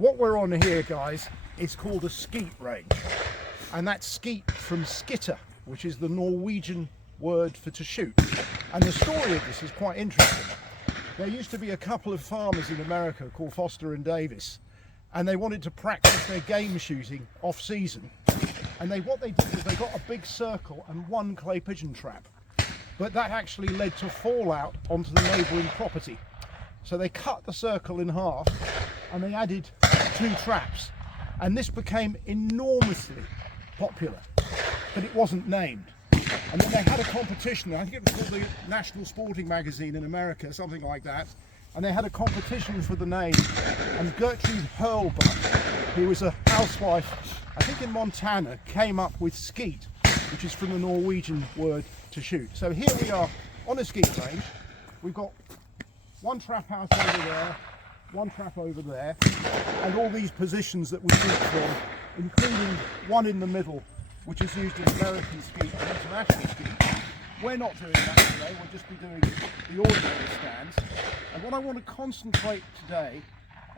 What we're on here, guys, is called a skeet range, and that's skeet from skitter, which is the Norwegian word for to shoot. And the story of this is quite interesting. There used to be a couple of farmers in America called Foster and Davis, and they wanted to practice their game shooting off season. And what they did was they got a big circle and one clay pigeon trap, but that actually led to fallout onto the neighbouring property. So they cut the circle in half and they added 2 traps, and this became enormously popular, but it wasn't named. And then they had a competition, I think it was called the National Sporting Magazine in America, something like that, and they had a competition for the name, and Gertrude Hurlbutt, who was a housewife, I think in Montana, came up with skeet, which is from the Norwegian word to shoot. So here we are on a skeet range. We've got one trap house over there, one trap over there, and all these positions that we shoot from, including one in the middle, which is used in American skeet and international skeet. We're not doing that today, we'll just be doing the ordinary stands. And what I want to concentrate today,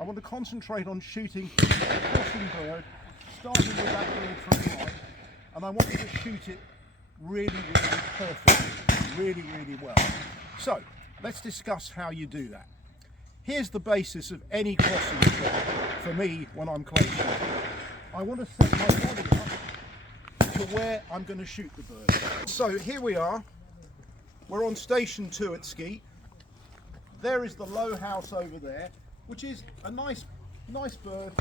I want to concentrate on shooting a crossing bird, starting with that bird from the right, and I want you to shoot it really, really perfectly, really, really well. So, let's discuss how you do that. Here's the basis of any crossing bird for me when I'm clay shooting. I want to set my body up to where I'm going to shoot the bird. So here we are, we're on station 2 at skeet. There is the low house over there, which is a nice bird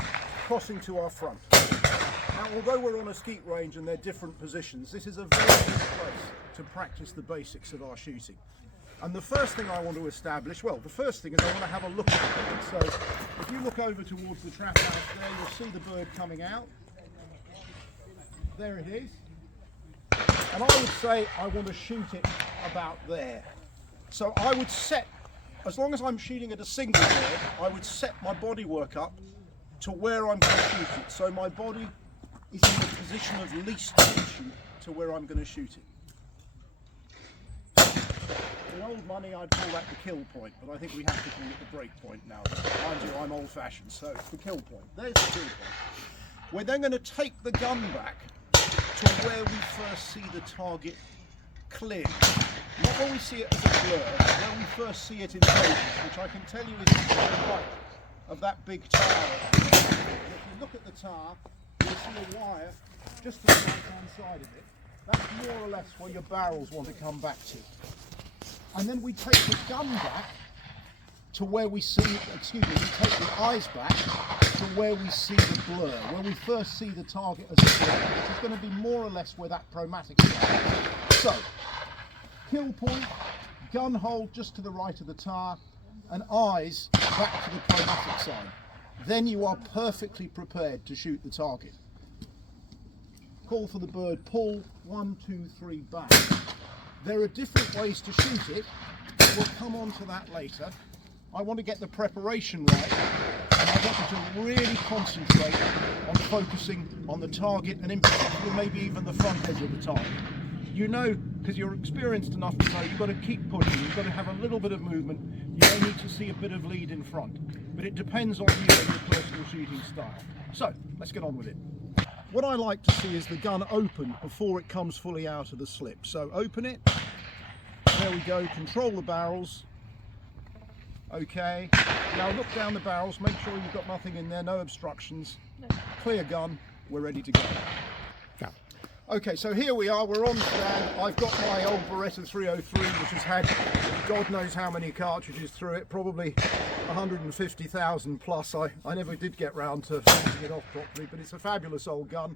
crossing to our front. Now, although we're on a skeet range and they're different positions, this is a very good place to practice the basics of our shooting. And the first thing I want to establish, well, the first thing is I want to have a look at it. So if you look over towards the trap house there, you'll see the bird coming out. There it is. And I would say I want to shoot it about there. So I would set, as long as I'm shooting at a single bird, I would set my body work up to where I'm going to shoot it. So my body is in the position of least tension to where I'm going to shoot it. In old money, I'd call that the kill point, but I think we have to call it the break point now. Mind you, I'm old-fashioned, so it's the kill point. There's the kill point. We're then going to take the gun back to where we first see the target clear. Not where we see it as a blur, but where we first see it in focus, which I can tell you is to the right of that big tower. If you look at the tower, you'll see a wire just to the right-hand side of it. That's more or less where your barrels want to come back to. And then we take the gun back to where we see, we take the eyes back to where we see the blur, where we first see the target as a blur, which is going to be more or less where that chromatic is. So, kill point, gun hold just to the right of the tower, and eyes back to the chromatic side. Then you are perfectly prepared to shoot the target. Call for the bird, pull, 1, 2, 3, bang. There are different ways to shoot it, we'll come on to that later. I want to get the preparation right, and I want you to really concentrate on focusing on the target, and in particular maybe even the front edge of the target. You know, because you're experienced enough to know, you've got to keep pushing, you've got to have a little bit of movement, you may need to see a bit of lead in front, but it depends on you and your personal shooting style. So, let's get on with it. What I like to see is the gun open before it comes fully out of the slip. So open it, there we go, control the barrels. Okay, now look down the barrels, make sure you've got nothing in there, no obstructions. No. Clear gun, we're ready to go. Go. Okay, so here we are, we're on stand. I've got my old Beretta 303, which has had God knows how many cartridges through it, probably 150,000 plus. I never did get round to finishing it off properly, but it's a fabulous old gun.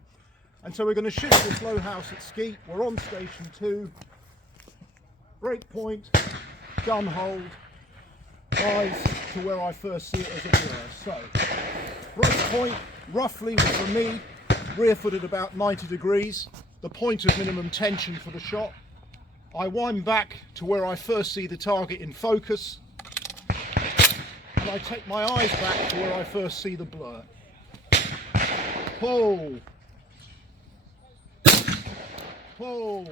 And so we're going to shoot this low house at skeet. We're on station 2, break point, gun hold, eyes to where I first see it as a blur. So, break point, roughly for me, rear foot at about 90 degrees, the point of minimum tension for the shot. I wind back to where I first see the target in focus, and I take my eyes back to where I first see the blur. Pull. Pull.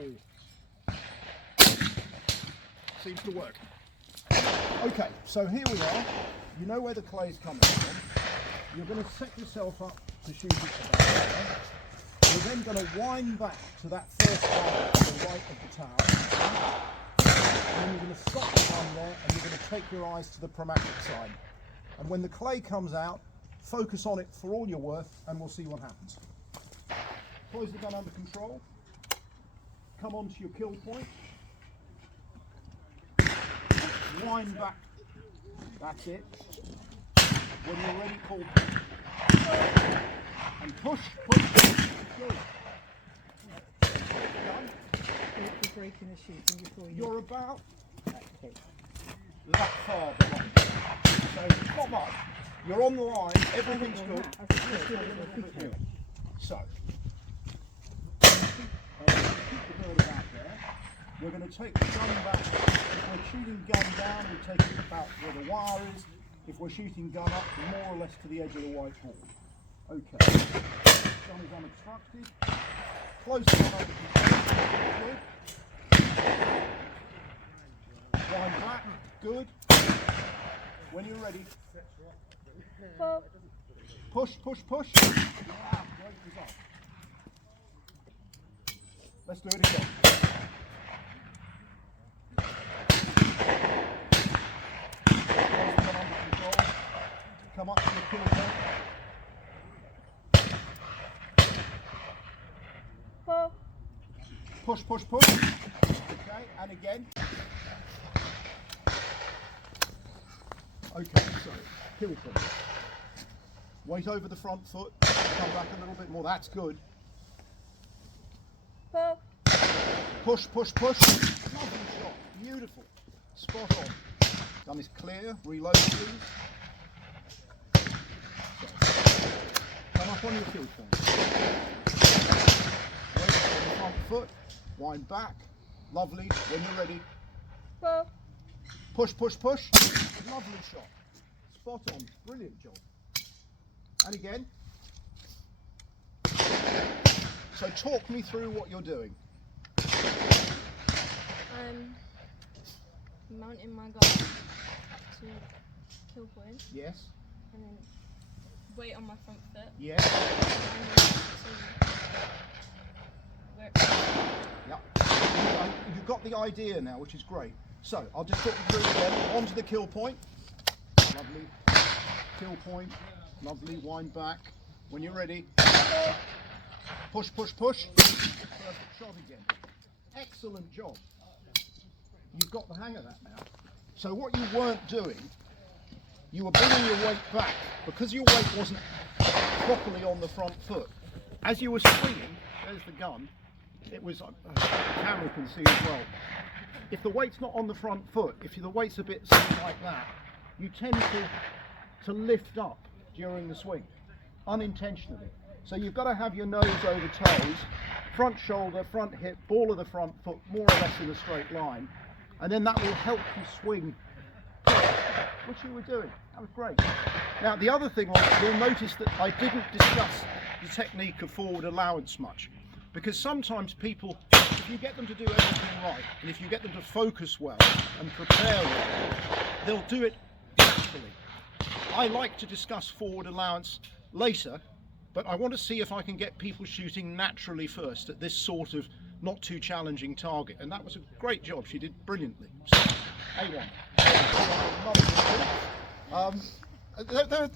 Seems to work. Okay, so here we are. You know where the clay's coming from. you're going to set yourself up to shoot it about there. You're then going to wind back to that first line to the right of the tower. And then you're going to stop the gun there and you're going to take your eyes to the pragmatic side. And when the clay comes out, focus on it for all you're worth and we'll see what happens. Close the gun under control. Come on to your kill point. Wind back. That's it. When you're ready, pull. And push. Good. You're breaking the shooting before you... You're about Okay. that far behind. So not much. You're on the line. Everything's good. So keep the bird about there. We're going to take the gun back. If we're shooting gun down, we take it about where the wire is. If we're shooting gun up, more or less to the edge of the white ball. Okay. Gun is unobstructed. Close the gun under control. Good. Wind back. Good. When you're ready. Push. Yeah, great result. Let's do it again. Come up to the kill point. Push. Okay, and again. Okay, so kill point. Weight over the front foot. Come back a little bit more. That's good. Push. Lovely shot. Beautiful. Spot on. Gun is clear. Reload, please. Come up on your kill point. Weight over the front foot. Wind back. Lovely. When you're ready. Push. Lovely shot. Spot on. Brilliant job. And again. So talk me through what you're doing. I'm mounting my gun to kill point. Yes. And then weight on my front foot. Yes. Yep. You've got the idea now, which is great. So I'll just talk you through again. Onto the kill point. Lovely. Kill point. Lovely. Wind back. When you're ready. Push. Perfect shot again. Excellent job. You've got the hang of that now. So what you weren't doing, you were bringing your weight back because your weight wasn't properly on the front foot. As you were swinging, there's the gun. It was, the camera can see as well. If the weight's not on the front foot, if the weight's a bit something like that, you tend to lift up during the swing, unintentionally. So you've got to have your nose over toes, front shoulder, front hip, ball of the front foot, more or less in a straight line. And then that will help you swing, which you were doing. That was great. Now the other thing, you'll notice that I didn't discuss the technique of forward allowance much. Because sometimes people, if you get them to do everything right, and if you get them to focus well and prepare well, they'll do it naturally. I like to discuss forward allowance later, but I want to see if I can get people shooting naturally first at this sort of not too challenging target. And that was a great job. She did brilliantly. So, A1. They're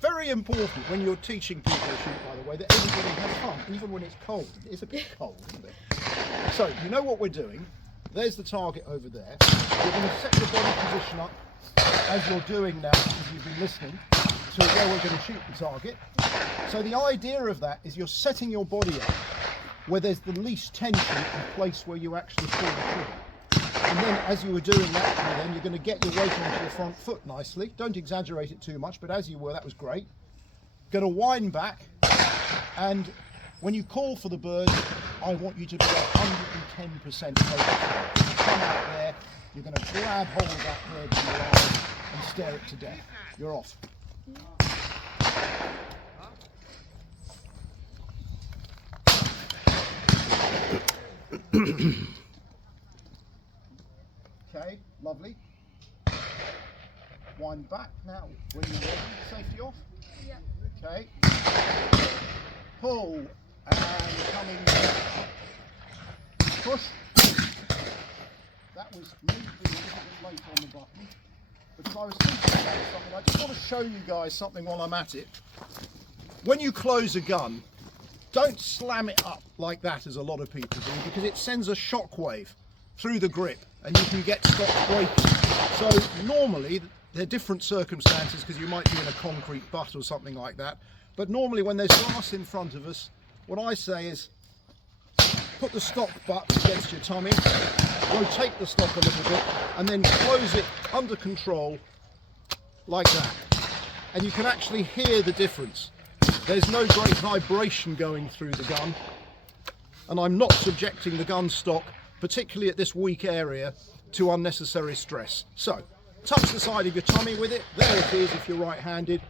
very important when you're teaching people to shoot, by the way, that everybody has fun, even when it's cold. It's a bit cold, isn't it? So, you know what we're doing. There's the target over there. You're going to set your body position up, as you're doing now, as you've been listening, to where we're going to shoot the target. So the idea of that is you're setting your body up where there's the least tension in place where you actually pull the trigger. And then as you were doing that, then you're going to get your weight onto your front foot nicely. Don't exaggerate it too much, but as you were, that was great. Going to wind back, and when you call for the bird, I want you to be 110% focused. You come out there, you're going to grab hold of that bird with your eyes and stare it to death. You're off. Okay, lovely. Wind back now. When you're ready, safety off. Yeah. Okay. Pull and coming down. Push. That was me being a little bit late on the button because I was thinking about something. I just want to show you guys something while I'm at it. When you close a gun, don't slam it up like that as a lot of people do, because it sends a shock wave through the grip and you can get stock breaking. So normally, there are different circumstances because you might be in a concrete butt or something like that, but normally when there's glass in front of us, what I say is put the stock butt against your tummy, rotate the stock a little bit, and then close it under control like that. And you can actually hear the difference. There's no great vibration going through the gun, and I'm not subjecting the gun stock, particularly at this weak area, to unnecessary stress. So, touch the side of your tummy with it, there it is if you're right-handed,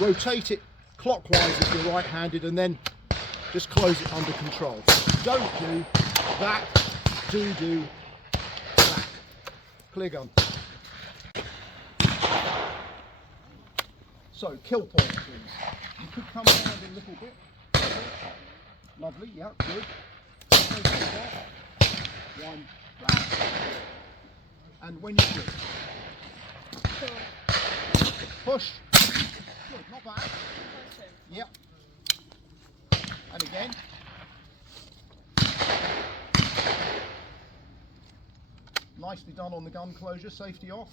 rotate it clockwise if you're right-handed, and then just close it under control. Don't do that, do that. Clear gun. So, kill point, please. You could come around a little bit. Lovely, yeah, good. One back. And when you flip. Push. Good, not bad. Yep. And again. Nicely done on the gun closure, safety off.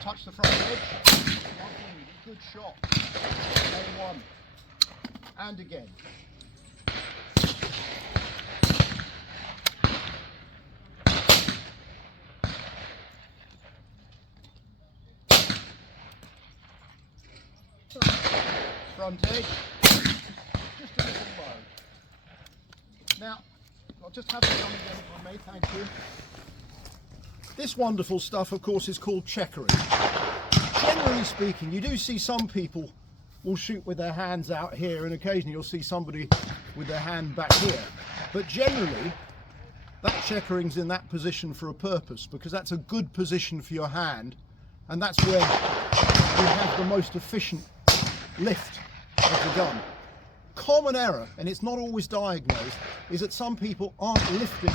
Touch the front edge. Lovely, good shot. A1. And again. Front edge. Just a little low. Now, I'll just have the gun again if I may, thank you. This wonderful stuff, of course, is called checkering. Generally speaking, you do see some people will shoot with their hands out here, and occasionally you'll see somebody with their hand back here. But generally, that checkering's in that position for a purpose, because that's a good position for your hand, and that's where you have the most efficient lift of the gun. Common error, and it's not always diagnosed, is that some people aren't lifting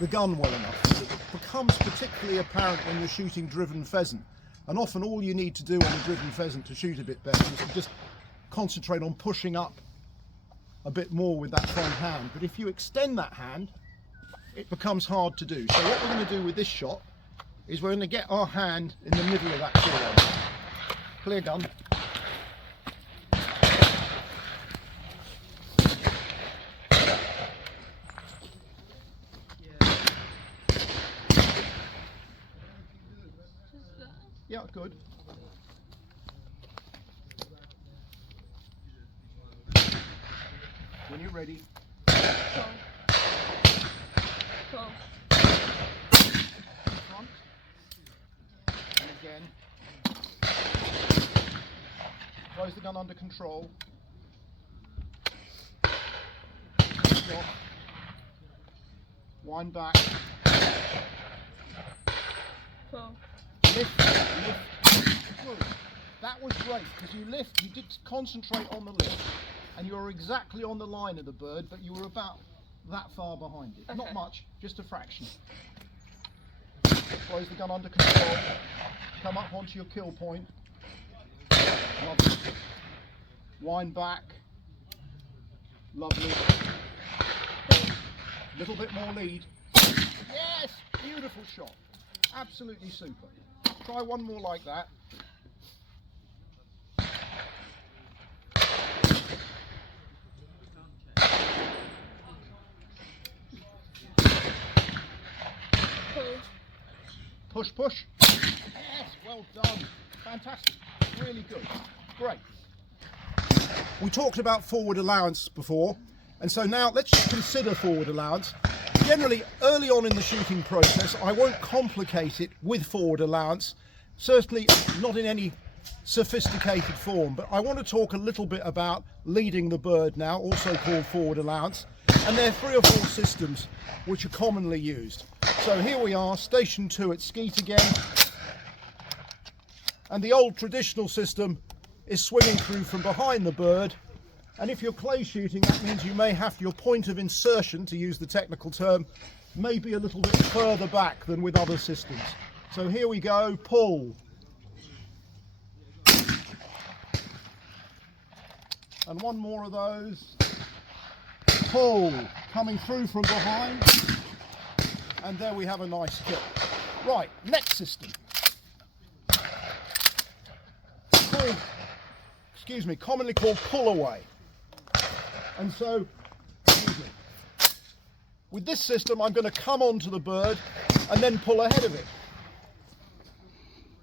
the gun well enough. It becomes particularly apparent when you're shooting driven pheasant, and often all you need to do on a driven pheasant to shoot a bit better is to just concentrate on pushing up a bit more with that front hand. But if you extend that hand, it becomes hard to do. So what we're going to do with this shot is we're going to get our hand in the middle of that clear. Clear gun. Yeah, good. When you're ready. Front. And again. Close the gun under control. Stop. Wind back. Lift, lift. Good. That was great, because you lift, you did concentrate on the lift, and you were exactly on the line of the bird, but you were about that far behind it. Okay. Not much, just a fraction. Close the gun under control. Come up onto your kill point. Lovely. Wind back. Lovely. Little bit more lead. Yes! Beautiful shot. Absolutely super. Try one more like that. Push, push. Yes, well done. Fantastic. Really good. Great. We talked about forward allowance before, and so now let's just consider forward allowance. Generally, early on in the shooting process, I won't complicate it with forward allowance, certainly not in any sophisticated form, but I want to talk a little bit about leading the bird now, also called forward allowance. And there are 3 or 4 systems which are commonly used. So here we are, station 2 at skeet again. And the old traditional system is swinging through from behind the bird. And if you're clay shooting, that means you may have your point of insertion, to use the technical term, maybe a little bit further back than with other systems. So here we go, pull. And one more of those. Pull, coming through from behind. And there we have a nice kill. Right, next system. Commonly called pull away. And so, with this system, I'm going to come onto the bird and then pull ahead of it.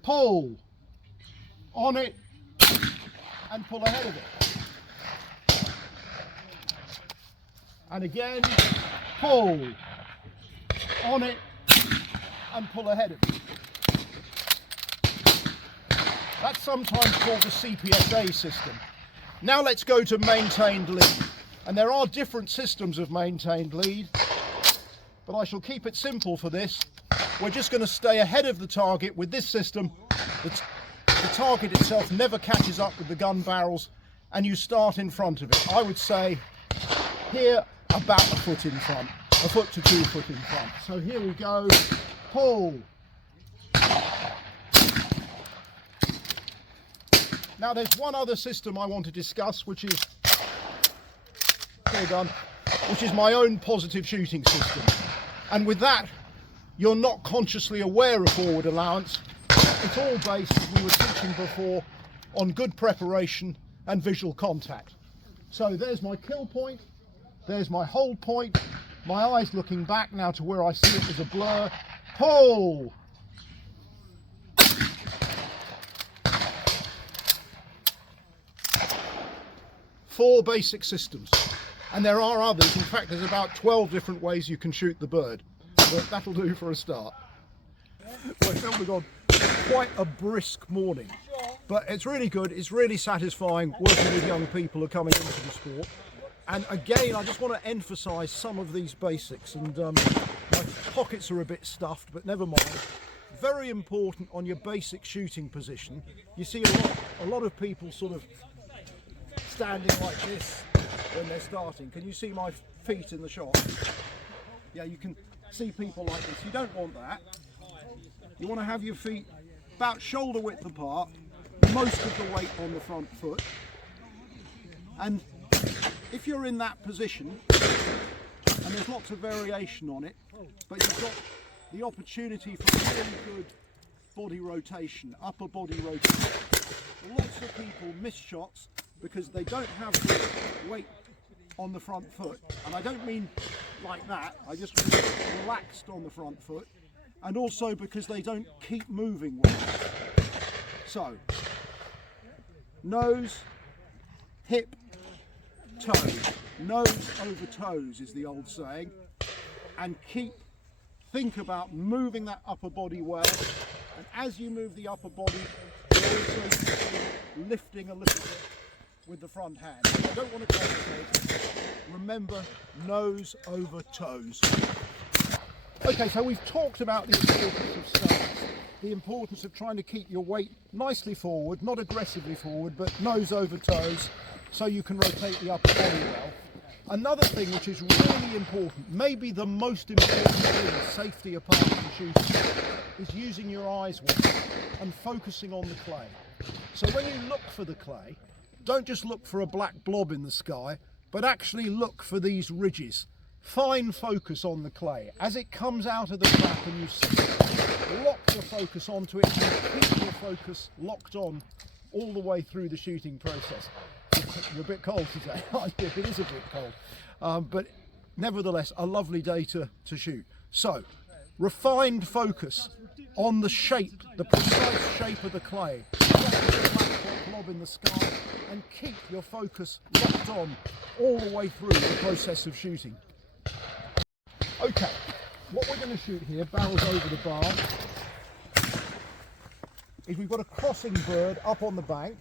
Pull on it and pull ahead of it. And again, pull on it and pull ahead of it. That's sometimes called the CPSA system. Now let's go to maintained lead. And there are different systems of maintained lead, but I shall keep it simple for this. We're just going to stay ahead of the target with this system. The target itself never catches up with the gun barrels, and you start in front of it. I would say here about a foot in front, a foot to 2 foot in front. So here we go, pull. Now there's one other system I want to discuss, which is my own positive shooting system. And with that, you're not consciously aware of forward allowance. It's all based, as we were teaching before, on good preparation and visual contact. So there's my kill point, there's my hold point, my eyes looking back now to where I see it as a blur. Pull! Four basic systems, and there are others. In fact, there's about 12 different ways you can shoot the bird, but that'll do for a start. Well, we've got quite a brisk morning, but it's really good. It's really satisfying working with young people who are coming into the sport. And again, I just want to emphasize some of these basics, and my pockets are a bit stuffed, but never mind. Very important on your basic shooting position. You see a lot of people sort of standing like this when they're starting. Can you see my feet in the shot? Yeah, you can see people like this. You don't want that. You want to have your feet about shoulder width apart, most of the weight on the front foot. And if you're in that position, and there's lots of variation on it, but you've got the opportunity for really good body rotation, upper body rotation. Lots of people miss shots because they don't have the weight on the front foot. And I don't mean like that, I just mean relaxed on the front foot. And also because they don't keep moving well. So, nose, hip, toes. Nose over toes is the old saying. And think about moving that upper body well. And as you move the upper body, you're also lifting a little bit with the front hand. I don't want to complicate. Remember, nose over toes. Okay, so we've talked about the importance of stance, the importance of trying to keep your weight nicely forward, not aggressively forward, but nose over toes, so you can rotate the upper body well. Another thing which is really important, maybe the most important thing, safety apart from shooting, is using your eyes well and focusing on the clay. So when you look for the clay, don't just look for a black blob in the sky, but actually look for these ridges. Fine focus on the clay. As it comes out of the trap and you see it, lock your focus onto it and keep your focus locked on all the way through the shooting process. You're a bit cold today, aren't you? It is a bit cold. But nevertheless, a lovely day to shoot. So, refined focus on the shape, the precise shape of the clay. Blob in the sky, and keep your focus locked on all the way through the process of shooting. Okay, what we're going to shoot here, barrels over the bar, is we've got a crossing bird up on the bank,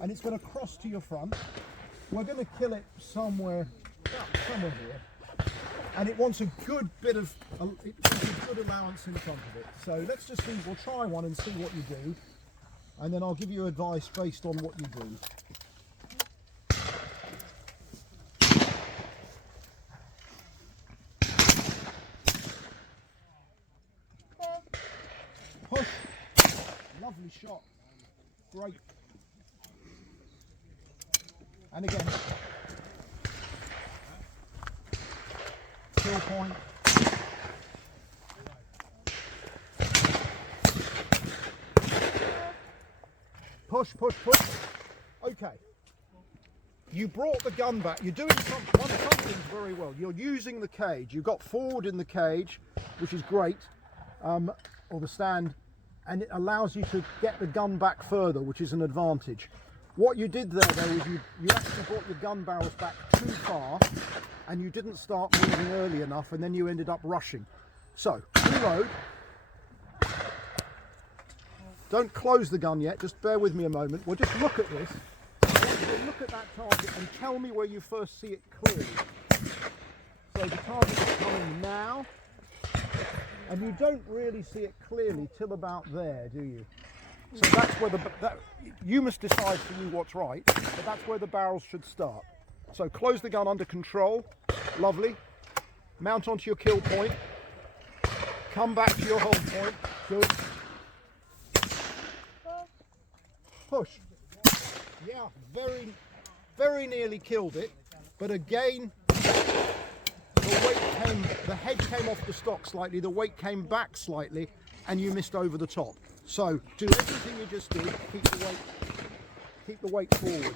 and it's going to cross to your front. We're going to kill it somewhere here. and it wants a good bit of it wants a good allowance in front of it. So let's just see. We'll try one and see what you do, and then I'll give you advice based on what you do. Push. Lovely shot. Great. And again. Kill point. Push, push, push. Okay. You brought the gun back. You're doing something very well. You're using the cage. You've got forward in the cage, which is great, or the stand, and it allows you to get the gun back further, which is an advantage. What you did there, though, is you actually brought your gun barrels back too far, and you didn't start moving early enough, and then you ended up rushing. So, reload. Don't close the gun yet, just bear with me a moment. We'll just look at this. I want you to look at that target and tell me where you first see it clearly. So the target is coming now, and you don't really see it clearly till about there, do you? So that's where you must decide for you what's right, but that's where the barrels should start. So close the gun under control, lovely. Mount onto your kill point, come back to your hold point, good. Push. Yeah, very nearly killed it, but again, the head came off the stock slightly, the weight came back slightly, and you missed over the top. So do everything you just did, keep the weight forward.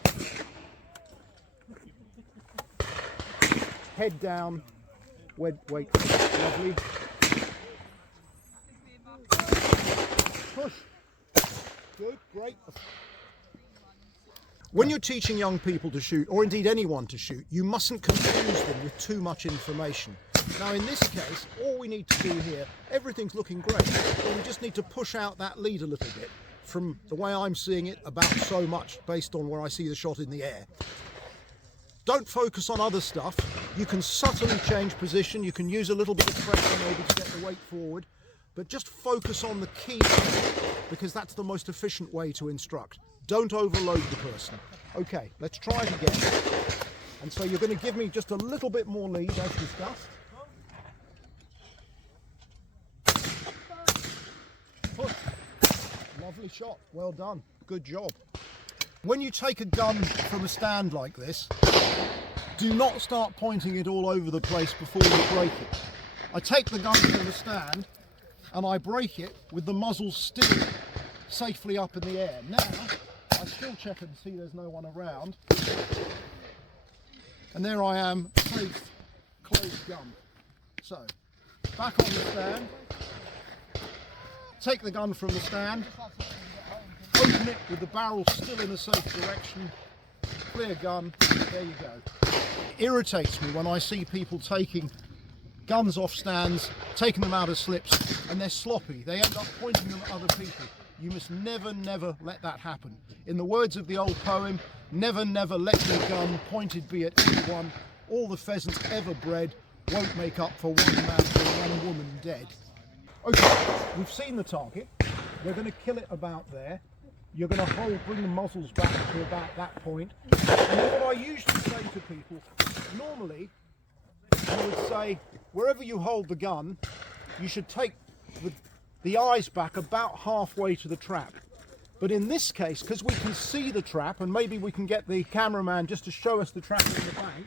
Head down, weight, lovely. Push. Good, great. When you're teaching young people to shoot, or indeed anyone to shoot, you mustn't confuse them with too much information. Now in this case, all we need to do here, everything's looking great, but we just need to push out that lead a little bit from the way I'm seeing it, about so much based on where I see the shot in the air. Don't focus on other stuff. You can subtly change position, you can use a little bit of pressure maybe to get the weight forward, but just focus on the key, because that's the most efficient way to instruct. Don't overload the person. Okay, let's try it again. And so you're going to give me just a little bit more lead as discussed. Push. Lovely shot, well done, good job. When you take a gun from a stand like this, do not start pointing it all over the place before you break it. I take the gun from the stand and I break it with the muzzle still safely up in the air. Now, I still check and see there's no one around. And there I am, safe, closed gun. So, back on the stand, take the gun from the stand, open it with the barrel still in a safe direction, clear gun, there you go. It irritates me when I see people taking guns off stands, taking them out of slips, and they're sloppy. They end up pointing them at other people. You must never, never let that happen. In the words of the old poem, never, never let your gun pointed be at anyone. All the pheasants ever bred won't make up for one man or one woman dead. Okay, we've seen the target. We're going to kill it about there. You're going to bring the muzzles back to about that point. And then what I usually say to people, normally, I would say, wherever you hold the gun, you should take the eyes back about halfway to the trap. But in this case, because we can see the trap, and maybe we can get the cameraman just to show us the trap in the bank,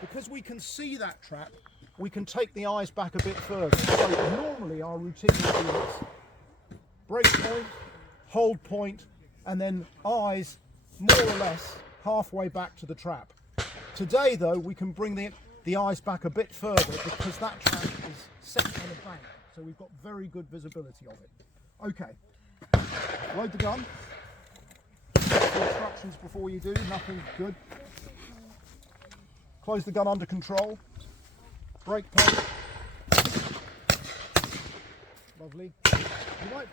because we can see that trap, we can take the eyes back a bit further. So normally our routine is this: break point, hold point, and then eyes more or less halfway back to the trap. Today though, we can bring the eyes back a bit further because that trap is set on a bank, so we've got very good visibility of it. Okay, load the gun. Instructions before you do, nothing good. Close the gun under control. Break point. Lovely.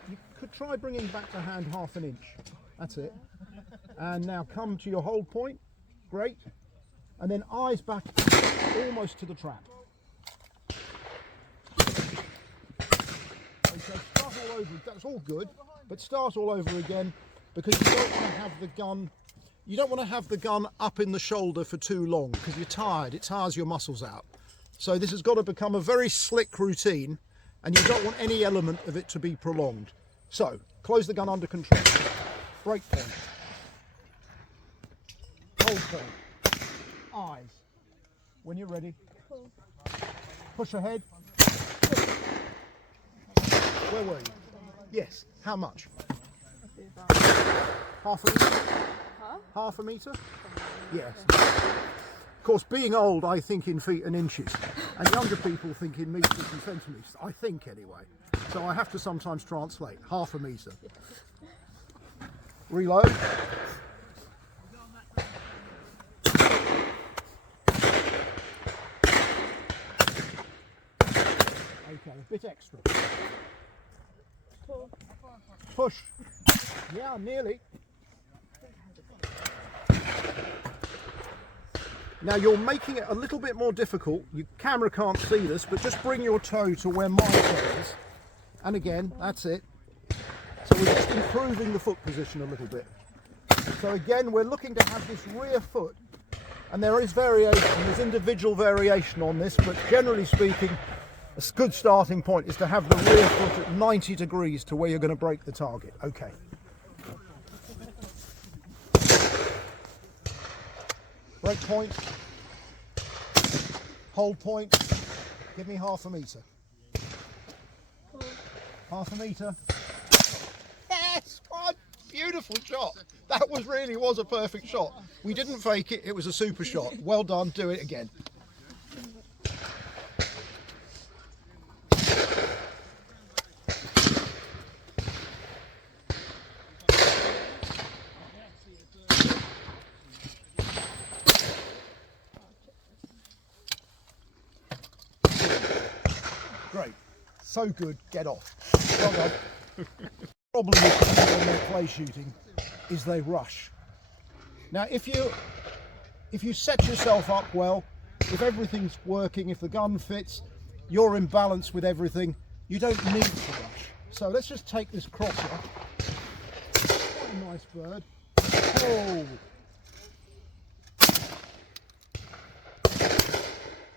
You could try bringing back the hand half an inch. That's it. And now come to your hold point. Great. And then eyes back almost to the trap. So start all over. That's all good, but start all over again, because you don't want to have the gun. You don't want to have the gun up in the shoulder for too long, because you're tired. It tires your muscles out. So this has got to become a very slick routine, and you don't want any element of it to be prolonged. So close the gun under control. Break point. Hold point. Eyes. When you're ready. Cool. Push ahead. Where were you? Yes. How much? Half a metre? Huh? Half a metre? Yes. Of course, being old, I think in feet and inches, and younger people think in metres and centimetres. I think anyway. So I have to sometimes translate. Half a metre. Reload. Okay, a bit extra. Cool. Push. Yeah, nearly. Now you're making it a little bit more difficult. Your camera can't see this, but just bring your toe to where my toe is. And again, that's it. So we're just improving the foot position a little bit. So again, we're looking to have this rear foot. And there is variation, there's individual variation on this, but generally speaking, a good starting point is to have the rear foot at 90 degrees to where you're going to break the target. Okay. Break point. Hold point. Give me half a metre. Cool. Half a metre. Yes! What a beautiful shot. That was a perfect shot. We didn't fake it, it was a super shot. Well done, do it again. Great. So good, get off. Well done. The problem with people when they're play shooting is they rush. Now if you set yourself up well, if everything's working, if the gun fits, you're in balance with everything, you don't need to rush. So let's just take this crosser. Quite a nice bird. Oh.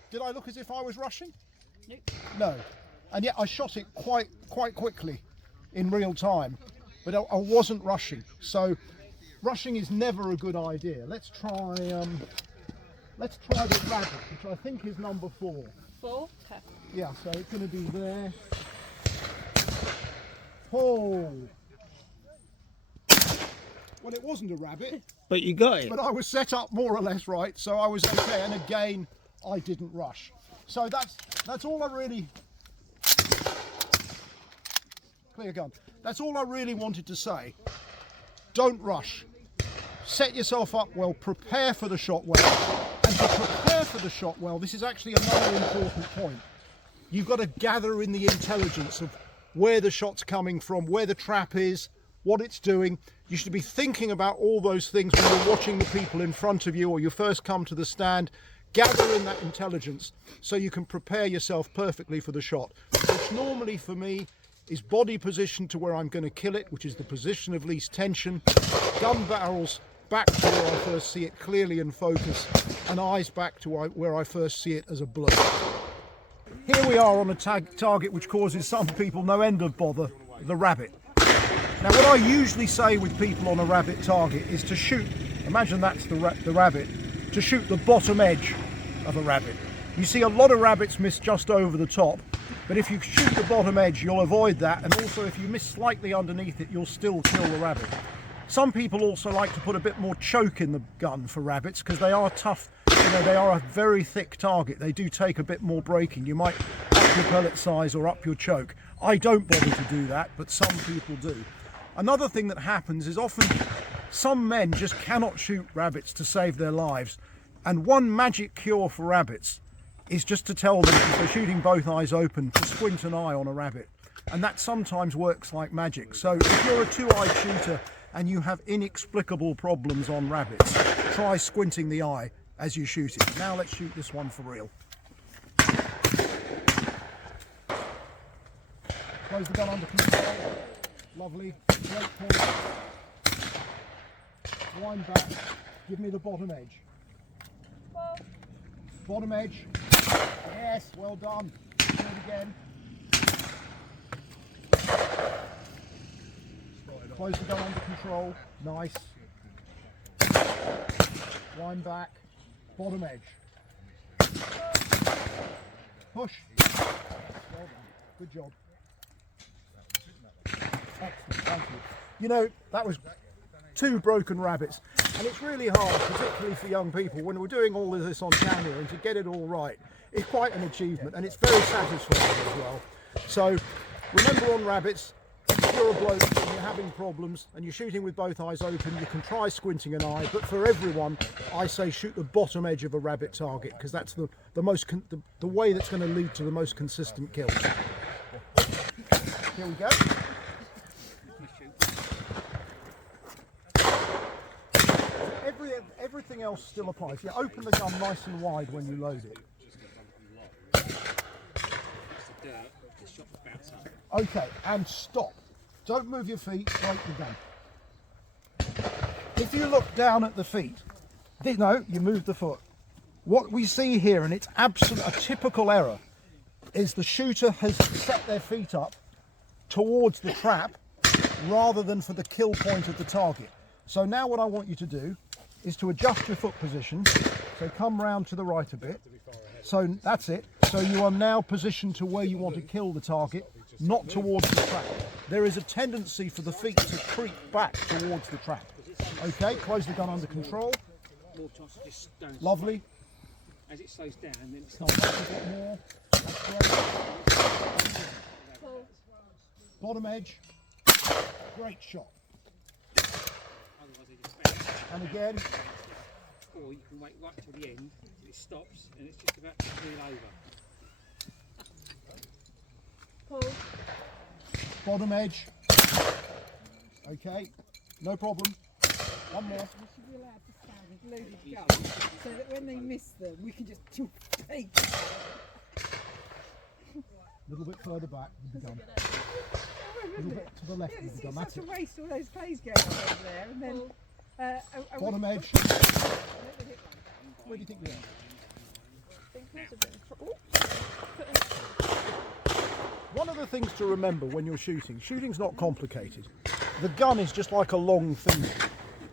Did I look as if I was rushing? Nope. No. And yet I shot it quite quickly in real time, but I wasn't rushing. So rushing is never a good idea. Let's try the rabbit, which I think is number 4. 4. Okay. Yeah, so it's going to be there. Oh. Well, it wasn't a rabbit, But you got it. but I was set up more or less right, so I was okay. And again, I didn't rush. So that's all I really. Clear gun. That's all I really wanted to say. Don't rush. Set yourself up well. Prepare for the shot well. And to prepare for the shot well, this is actually another important point. You've got to gather in the intelligence of where the shot's coming from, where the trap is, what it's doing. You should be thinking about all those things when you're watching the people in front of you or you first come to the stand. Gather in that intelligence so you can prepare yourself perfectly for the shot, which normally for me is body position to where I'm going to kill it, which is the position of least tension, gun barrels back to where I first see it clearly in focus, and eyes back to where I first see it as a blur. Here we are on a target which causes some people no end of bother, the rabbit. Now what I usually say with people on a rabbit target is to shoot, imagine that's the rabbit, to shoot the bottom edge of a rabbit. You see a lot of rabbits miss just over the top, but if you shoot the bottom edge you'll avoid that, and also if you miss slightly underneath it you'll still kill the rabbit. Some people also like to put a bit more choke in the gun for rabbits because they are tough, they are a very thick target. They do take a bit more braking. You might up your pellet size or up your choke. I don't bother to do that, but some people do. Another thing that happens is often some men just cannot shoot rabbits to save their lives, and one magic cure for rabbits is just to tell them, if they're shooting both eyes open, to squint an eye on a rabbit, and that sometimes works like magic. So if you're a two-eyed shooter and you have inexplicable problems on rabbits, try squinting the eye as you shoot it. Now let's shoot this one for real. Close the gun under control. Lovely. Great point. Wind back. Give me the bottom edge. Pull. Bottom edge. Yes, well done. Do it again. Close the gun under control. Nice. Wind back. Bottom edge. Push. Well done. Good job. Excellent, thank you. You know, that was 2 broken rabbits, and it's really hard, particularly for young people, when we're doing all of this on camera, and to get it all right, it's quite an achievement, and it's very satisfying as well. So, remember on rabbits, if you're a bloke and you're having problems, and you're shooting with both eyes open, you can try squinting an eye, but for everyone, I say shoot the bottom edge of a rabbit target, because that's the way that's going to lead to the most consistent kills. Here we go. Everything else still applies. Yeah, open the gun nice and wide when you load it. Okay, and stop. Don't move your feet, break the gun. If you look down at the feet, no, you move the foot. What we see here, and it's absolute a typical error, is the shooter has set their feet up towards the trap rather than for the kill point of the target. So now what I want you to do is to adjust your foot position. So come round to the right a bit. So that's it. So you are now positioned to where you want to kill the target, not towards the trap. There is a tendency for the feet to creep back towards the trap. Okay, close the gun under control. Lovely. As it slows down, then it's Come back a bit more. That's great. Pull. Bottom edge. Great shot. otherwise they just stand. And again. Or you can wait right till the end, it stops, and it's just about to reel over. Pull. Bottom edge. Okay, no problem. One more. We should be allowed to stand with loaded guns so that when they miss them, we can just take it. A little bit further back with the gun. A little bit to the left Yeah, with the gun. it's That's such it. a waste, all those clays going on over there, and then Bottom edge. Where do you think we are? I think those have been. One of the things to remember when you're shooting, shooting's not complicated. The gun is just like a long finger.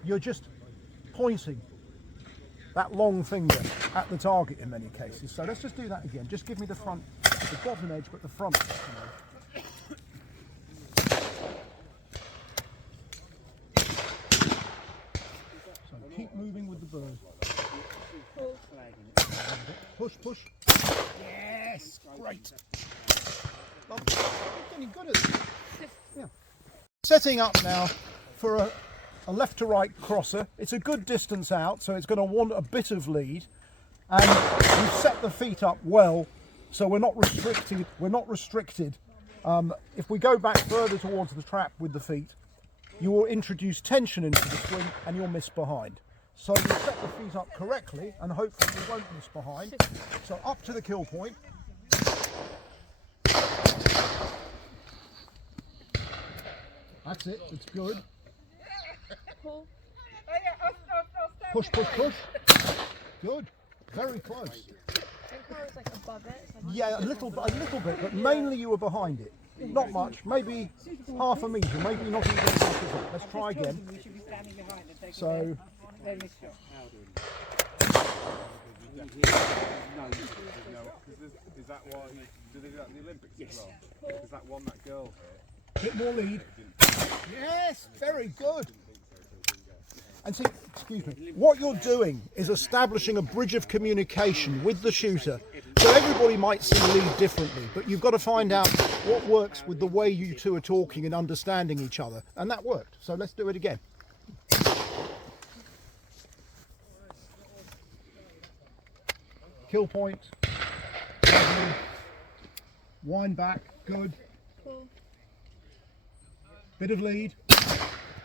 You're just pointing that long finger at the target in many cases. So let's just do that again. Just give me the front, the bottom edge, but the front edge. So keep moving with the bird. Push, push. Yes, great. Lovely. You're getting good at it. Yeah. Setting up now for a left to right crosser. It's a good distance out, so it's going to want a bit of lead. And we've set the feet up well, so we're not restricted. If we go back further towards the trap with the feet, you will introduce tension into the swing and you'll miss behind. So you set the feet up correctly and hopefully you won't miss behind. So up to the kill point. That's it, it's good. Pull. Push, push, push. Good. Very close. I think I was like above it. So Yeah, a little bit, but mainly you were behind it. Not much, maybe half a metre, maybe not even half a bit. Let's try again. We should be standing behind and taking So, their miss shot. Is that why? Do they do that in the Olympics as well? Is that one that girl? bit more lead. Yes, very good. And see, excuse me, what you're doing is establishing a bridge of communication with the shooter. So everybody might see lead differently, but you've got to find out what works with the way you two are talking and understanding each other. And that worked. So let's do it again. Kill point. Wind back. Good. pull. Bit of lead.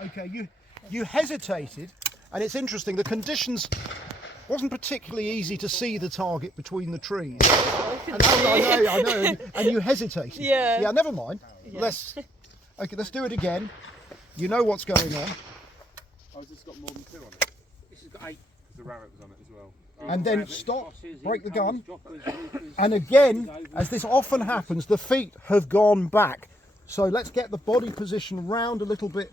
Okay, you hesitated, and it's interesting, the conditions wasn't particularly easy to see the target between the trees. I know, and you hesitated. Yeah. Yeah, never mind. Yeah. Let's do it again. You know what's going on. Oh, has this got more than 2 on it? This has got 8. Because the rabbit was on it as well. And then stop, break the gun. And again, as this often happens, the feet have gone back. So let's get the body position round a little bit.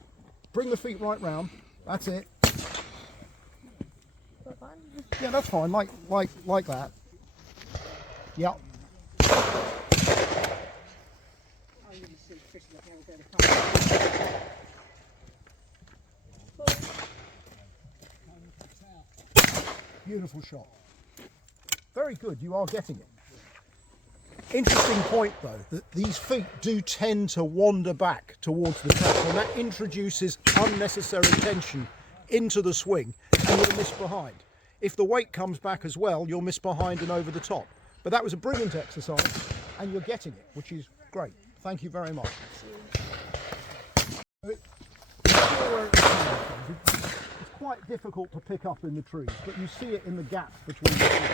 Bring the feet right round. That's it. Yeah, that's fine. Like that. Yep. Beautiful shot. Very good, you are getting it. Interesting point though, that these feet do tend to wander back towards the top, and that introduces unnecessary tension into the swing, and you'll miss behind. If the weight comes back as well, you'll miss behind and over the top. But that was a brilliant exercise, and you're getting it, which is great. Thank you very much. It's quite difficult to pick up in the trees, but you see it in the gap between the trees.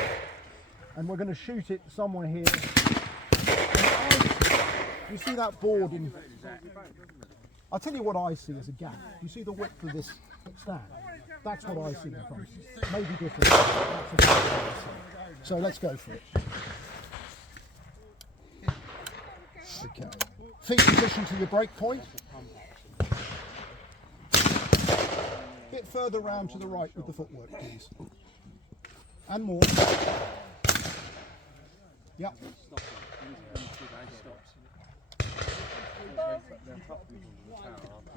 And we're going to shoot it somewhere here. You see that board in... I'll tell you what I see as a gap. You see the width of this stand? That's what I see in front. Maybe different. That's what I see. So let's go for it. Okay. Feet position to your break point. Bit further round to the right with the footwork, please. And more. Yep.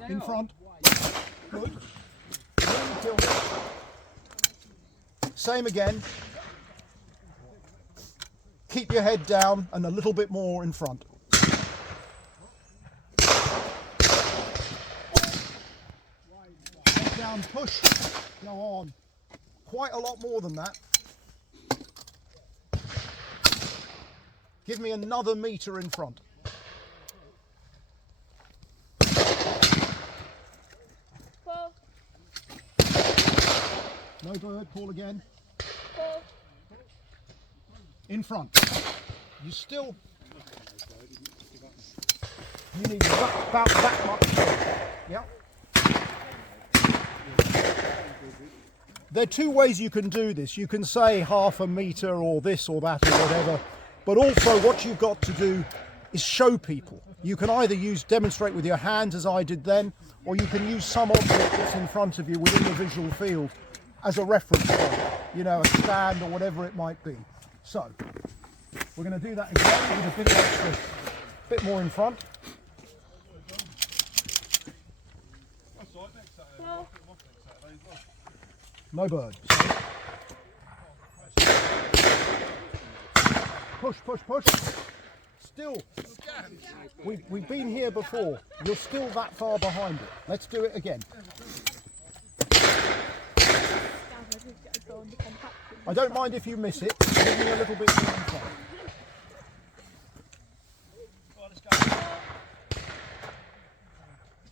In front. Good. Same again. Keep your head down and a little bit more in front. Head down, push. Go on. Quite a lot more than that. Give me another metre in front. Pull. No bird, call again. Pull. In front. You still... You need about that much. Yep. There are 2 ways you can do this. You can say half a metre or this or that or whatever. But also what you've got to do is show people. You can either demonstrate with your hands as I did then, or you can use some object that's in front of you within the visual field as a reference point, you know, a stand or whatever it might be. So, we're going to do that again with a bit extra, bit more in front. No bird. Push, push, push. Still, we've been here before. You're still that far behind it. Let's do it again. I don't mind if you miss it. Give me a little bit more in front.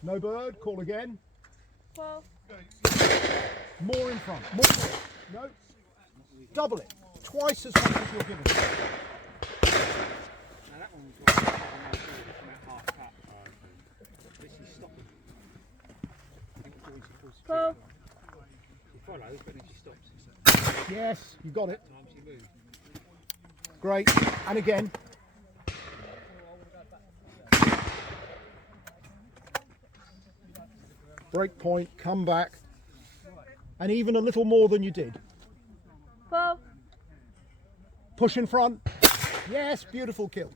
No bird, call again. Pull. More in front. More. No. Double it. Twice as much as you're giving. Now that one's got half cut. This is stopping. I think it's always supposed to Pull. she follows, but then she stops. Yes, you got it. Sometimes she moves. Great. And again. Break point, come back. And even a little more than you did. Pull. Push in front. Yes, beautiful kill.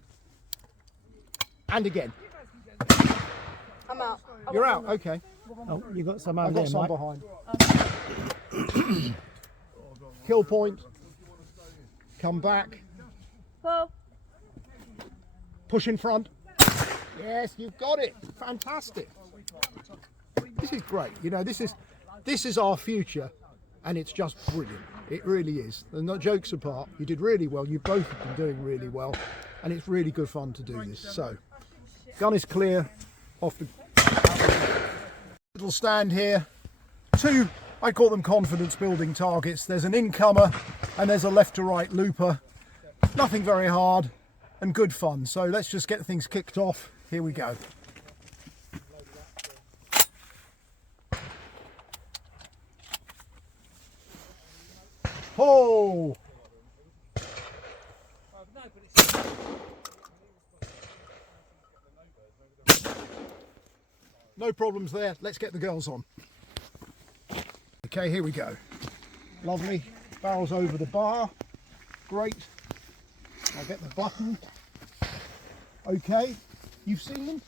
And again. I'm out. You're out, okay. Oh, you got some I've over got there, some Mike. behind. Kill point. Come back. Pull. Push in front. Yes, you've got it. Fantastic. This is great. You know, this is our future, and it's just brilliant. It really is. And not jokes apart, you did really well. You both have been doing really well, and it's really good fun to do this. So, gun is clear. Off the little stand here. 2, I call them confidence building targets. There's an incomer, and there's a left to right looper. Nothing very hard and good fun. So let's just get things kicked off. Here we go. Oh! No problems there. Let's get the girls on. Okay, here we go. Lovely. Barrels over the bar. Great. I'll get the button. Okay. You've seen them?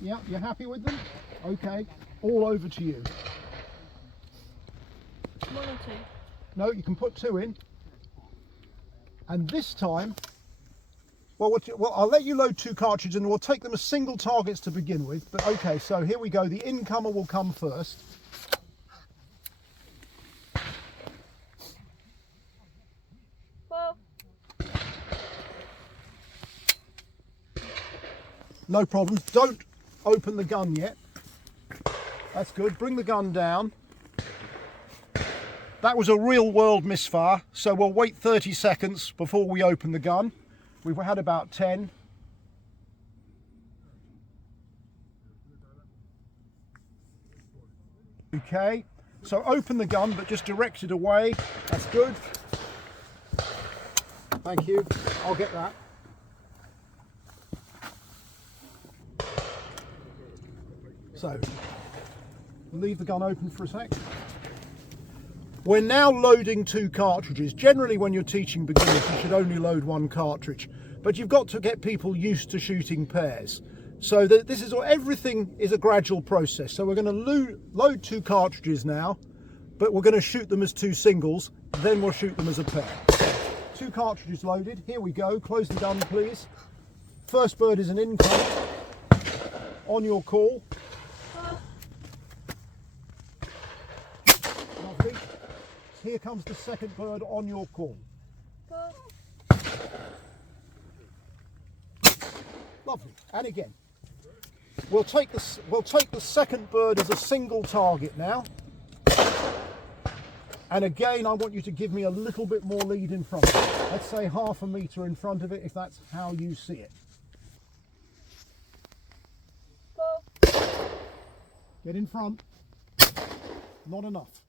Yeah, you're happy with them? Okay. All over to you. 1 or 2? No, you can put 2 in. And this time, well, I'll let you load 2 cartridges and we'll take them as single targets to begin with. But okay, so here we go. The incomer will come first. Well, No problems. Don't open the gun yet. That's good. Bring the gun down. That was a real world misfire, so we'll wait 30 seconds before we open the gun. We've had about 10. Okay, so open the gun, but just direct it away. That's good. Thank you. I'll get that. So, leave the gun open for a sec. We're now loading 2 cartridges. Generally when you're teaching beginners you should only load 1 cartridge, but you've got to get people used to shooting pairs. So that this is everything is a gradual process. So we're going to load 2 cartridges now, but we're going to shoot them as 2 singles, then we'll shoot them as a pair. 2 cartridges loaded. Here we go. Close the gun please. First bird is an income. On your call. Lovely. Here comes the second bird on your call. Lovely. And again. We'll take the second bird as a single target now. And again, I want you to give me a little bit more lead in front of it. Let's say ½ a metre in front of it, if that's how you see it. Get in front. Not enough.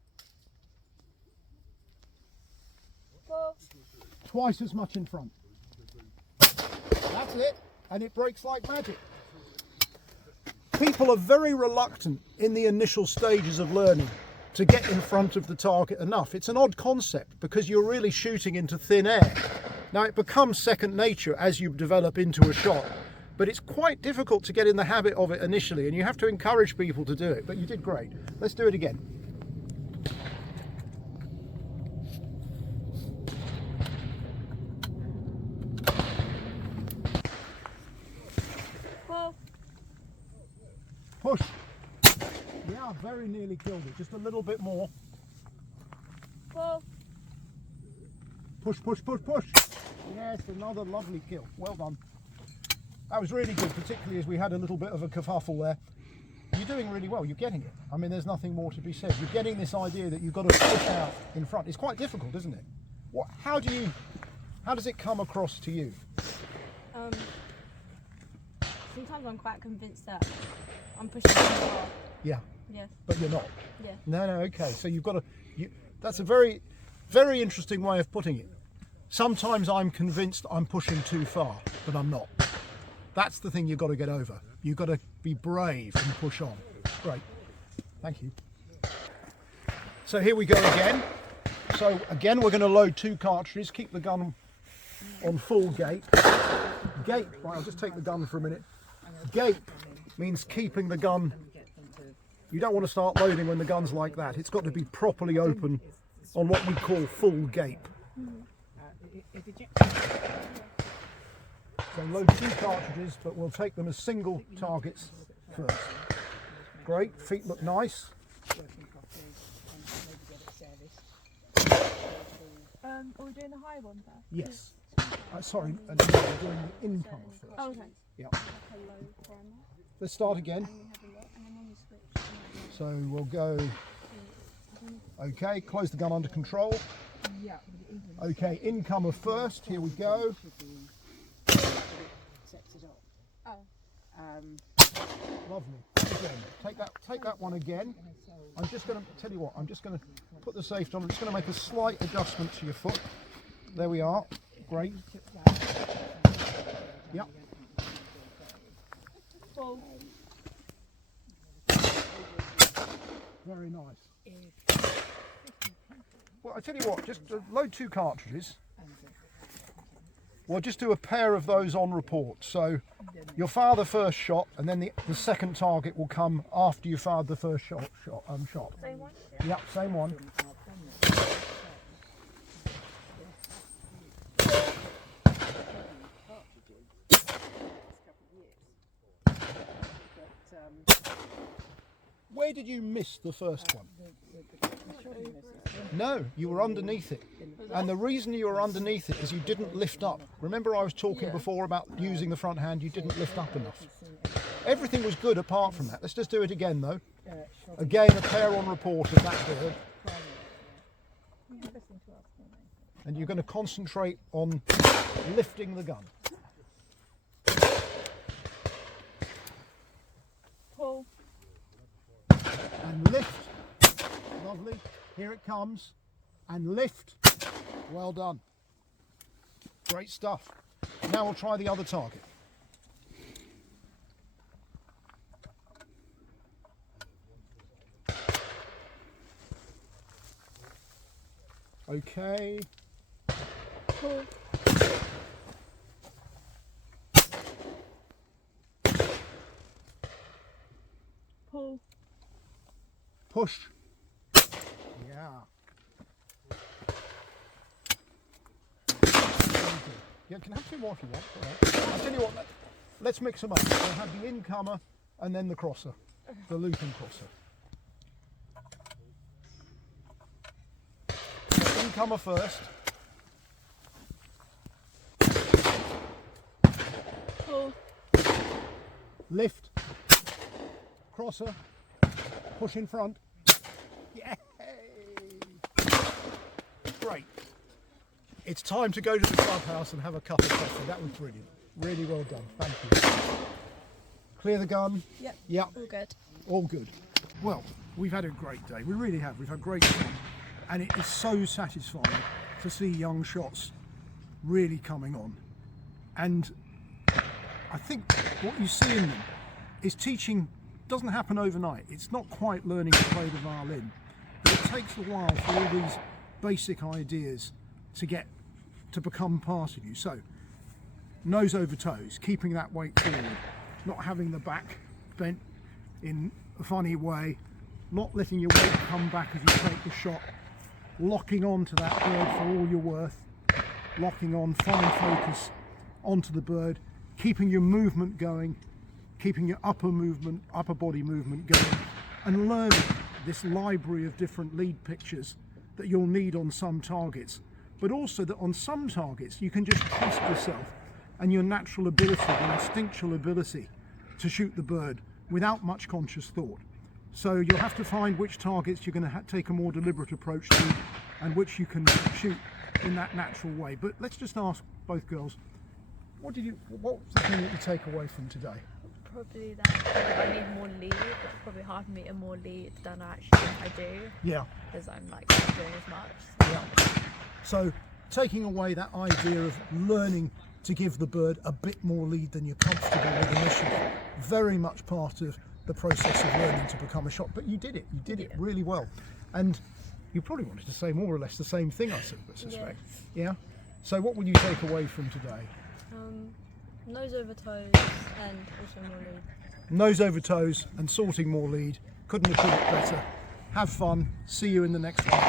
Twice as much in front. That's it. And it breaks like magic. People are very reluctant in the initial stages of learning to get in front of the target enough. It's an odd concept because you're really shooting into thin air. Now it becomes second nature as you develop into a shot, but it's quite difficult to get in the habit of it initially, and you have to encourage people to do it. But you did great. Let's do it again. Push. Yeah, very nearly killed it. Just a little bit more. Push, push, push, push. Yes, another lovely kill. Well done. That was really good, particularly as we had a little bit of a kerfuffle there. You're doing really well. You're getting it. I mean, there's nothing more to be said. You're getting this idea that you've got to push out in front. It's quite difficult, isn't it? How does it come across to you? Sometimes I'm quite convinced that I'm pushing too far. Yeah. Yes. But you're not. Yeah. No, okay. So you've got to. That's a very, very interesting way of putting it. Sometimes I'm convinced I'm pushing too far, but I'm not. That's the thing you've got to get over. You've got to be brave and push on. Great. Thank you. So here we go again. So again, we're going to load 2 cartridges. Keep the gun on full gape. Gape. Right, I'll just take the gun for a minute. Gape means keeping the gun. You don't want to start loading when the gun's like that. It's got to be properly open on what we call full gape. So load 2 cartridges, but we'll take them as single targets first. Great, feet look nice. Are we doing the high one first? Yes. Sorry, we're doing the incomer first. Oh, okay. Yeah. Let's start again. So we'll go, okay, close the gun under control. Yeah. but even Okay, incomer first, here we go. sets it up. Oh. Lovely. Again, take that one again. I'm just going to tell you what, I'm just going to put the safety on. I'm just going to make a slight adjustment to your foot. There we are. Great. Yep. Full. Very nice. Well, I tell you what, just load 2 cartridges. We'll just do a pair of those on report. So you'll fire the first shot, and then the second target will come after you fired the first shot. Same one? Yep, same one. Where did you miss the first one? No, you were underneath it. And the reason you were underneath it is you didn't lift up. Remember I was talking before about using the front hand, you didn't lift up enough. Everything was good apart from that. Let's just do it again though. Again, a pair on report of that bird. And you're going to concentrate on lifting the gun. Pull. And lift. Lovely. Here it comes. And lift. Well done. Great stuff. Now we'll try the other target. Okay. Pull. Pull. Push. Yeah. Yeah, can I have 2 more if you want. All right. I'll tell you what, let's mix them up. We'll have the incomer and then the crosser, the looping crosser. So incomer first. Pull. Lift. Crosser. Push in front. Yay! Great. It's time to go to the clubhouse and have a cup of coffee. That was brilliant. Really well done. Thank you. Clear the gun? Yep. Yep. All good. All good. Well, we've had a great day. We really have. We've had great fun. And it is so satisfying to see young shots really coming on. And I think what you see in them is teaching doesn't happen overnight. It's not quite learning to play the violin, but it takes a while for all these basic ideas to become part of you. So, nose over toes, keeping that weight forward, not having the back bent in a funny way, not letting your weight come back as you take the shot, locking on to that bird for all you're worth, locking on, fine focus onto the bird, keeping your movement going, keeping your upper body movement going, and learning this library of different lead pictures that you'll need on some targets, but also that on some targets you can just trust yourself and your natural ability, your instinctual ability to shoot the bird without much conscious thought. So you'll have to find which targets you're going to take a more deliberate approach to and which you can shoot in that natural way. But let's just ask both girls, what was the thing that you take away from today? Probably that I need more lead. It's probably hard for me to more lead than I actually think I do. Yeah. Because I'm like not doing as much. Yeah. So taking away that idea of learning to give the bird a bit more lead than you're comfortable with initially, very much part of the process of learning to become a shot. But you did it really well. And you probably wanted to say more or less the same thing, I suspect. Yeah. So what will you take away from today? Nose over toes and also more lead. Nose over toes and sorting more lead. Couldn't have put it better. Have fun. See you in the next one.